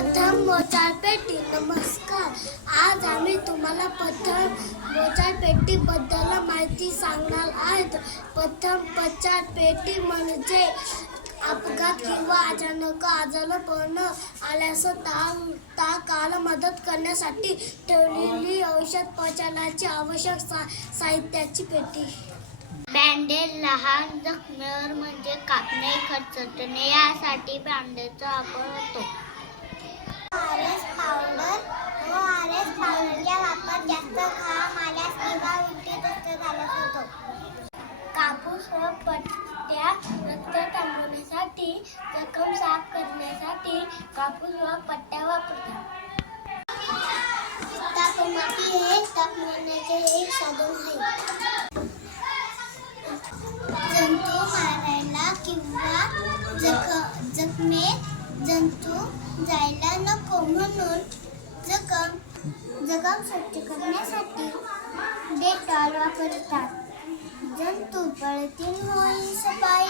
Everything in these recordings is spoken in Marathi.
पेटी नमस्कार. आज आम्ही तुम्हाला प्रथम पेटी बद्दल माहिती सांगणार आहेत. प्रथम पेटी म्हणजे अपघात किंवा अचानक आजारपण आल्यास ता ताकाला मदत करण्यासाठी ठेवलेली औषध औषधोपचाराची आवश्यक सा साहित्याची पेटी. बँडेज लहान जखमेवर म्हणजे कापणे खरचटणे यासाठी बँडेजचा वापर होतो. हो, कापूस व पट्ट्या रक्त थांबवण्यासाठी जखम साफ करण्यासाठी कापूस व पट्ट्या वापरतात. जायला म्हणून जखम जखम स्वच्छ करण्यासाठी डेटॉल वापरतात. जंतू पळतील होईल सफाई.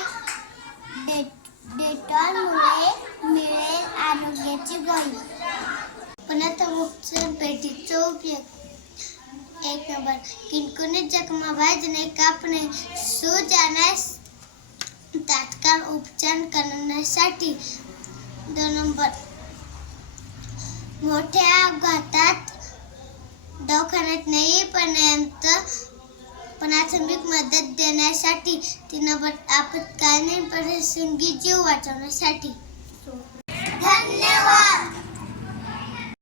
डेट डेटॉलमुळे मिळेल आरोग्याची ग्वाही पुन्हा उपचार पेटीचा उपयोग. एक नंबर. किणकुनी जखमा भाजणे कापणे सूज तात्काळ उपचार करण्यासाठी. दोन नंबर. मोठ्या अपघातात दवाखान्यात नाही पर्यंत प्राथमिक मदत देण्यासाठी तीन आपत्कालीन प्रसंगी जीव वाचवण्यासाठी